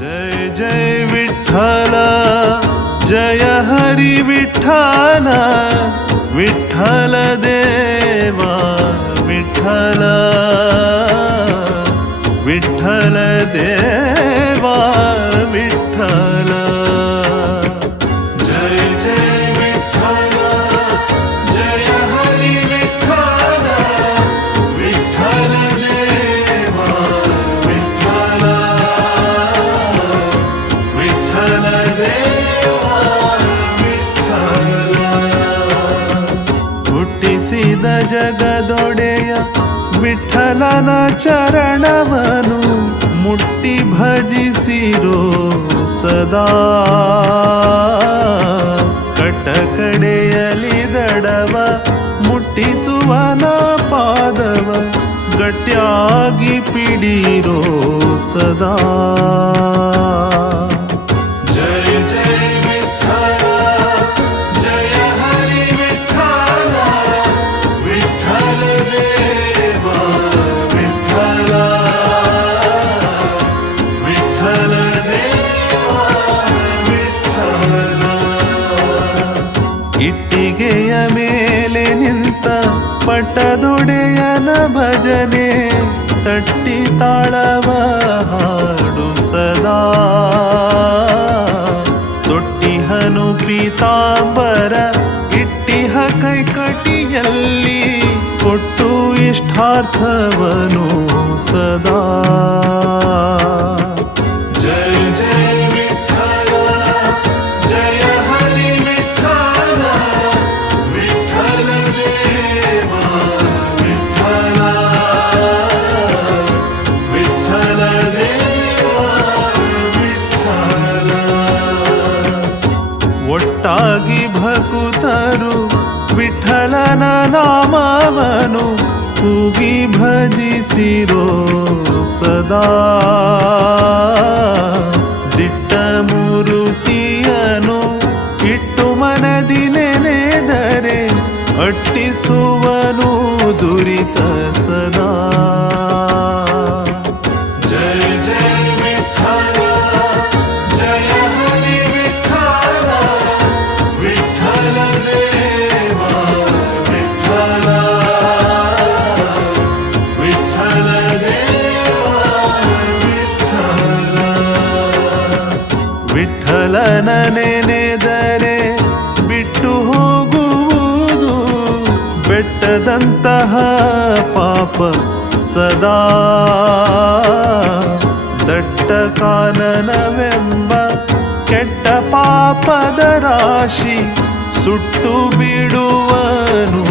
जय जय विठ्ठल जय हरि विठ्ठल विठ्ठल देवा विठ्ठल विठ्ठल देवा विठ्ठल जय जय विठ्ठल जय हरि विठ्ठल विठ्ठल देवा विठ्ठल विठ्ठल देवा विठ्ठल ಹುಟ್ಟಿಸಿದ ಜಗದೊಡೆಯ ವಿಠ್ಠಲನ ಚರಣವನು ಮುಟ್ಟಿ ಭಜಿಸಿರೋ ಸದಾ ಕಟಕಡೆಯಲಿ ದಡವ ಮುಟ್ಟಿಸುವನ ಪಾದವ ಗಟ್ಯಾಗಿ ಪಿಡಿರೋ ಸದಾ ಜಯ ಜಯ ವಿಠ್ಠಲ ಜಯ ಹರಿ ವಿಠ್ಠಲ ವಿಠ್ಠಲ ದೇವಾ ವಿಠ್ಠಲ ವಿಠ್ಠಲ ದೇವಾ ವಿಠ್ಠಲ ಇಟ್ಟಿಗೆಯ ಮೇಲೆ ನಿಂತ ಪಟ್ಟದೊಡೆಯನ ಭಜನೆ ತಟ್ಟಿ ತಾಳವ ಹಾಡು ಸದಾ ತೊಟ್ಟಿಹನು ಪೀತಾಂಬರ ಇಟ್ಟಿಹ ಕೈಕಟಿಯಲ್ಲಿ ಕೊಟ್ಟು ಇಷ್ಟಾರ್ಥವನು ಸದಾ ಜಯ ಜಯ ವಿಠ್ಠಲ ಜಯ ಹರಿ ವಿಠ್ಠಲ ವಿಠ್ಠಲ ದೇವಾ ವಿಠ್ಠಲ ವಿಠ್ಠಲ ದೇವಾ ವಿಠ್ಠಲ ಒಟ್ಟಾಗಿ ಭಕುತರು ವಿಠ್ಠಲನ ನಾಮವನು ಕೂಗಿ ಭಜಿಸಿರೋ ಸದಾ ದಿಟ್ಟ ಮೂರುತಿಯನು ಇಟ್ಟು ಮನದಿ ನೆನೆದರೆ ಅಟ್ಟಿಸುವನು ದುರಿತ ಸದಾ ಜಯ ಜಯ ವಿಠ್ಠಲ ಜಯ ಹರಿ ವಿಠ್ಠಲ ವಿಠ್ಠಲ ದೇವಾ ವಿಠ್ಠಲ ವಿಠ್ಠಲ ದೇವಾ ವಿಠ್ಠಲ ವಿಠ್ಠಲನ ನೆನೆದರೆ ಬಿಟ್ಟು ಹೋಗುವುದು ಬೆಟ್ಟದಂತಹ ಪಾಪ ಸದಾ ದಟ್ಟ ಕಾನನವೆಂಬ ಕೆಟ್ಟ ಪಾಪದ ರಾಶಿ ಸುಟ್ಟು ಬಿಡುವನು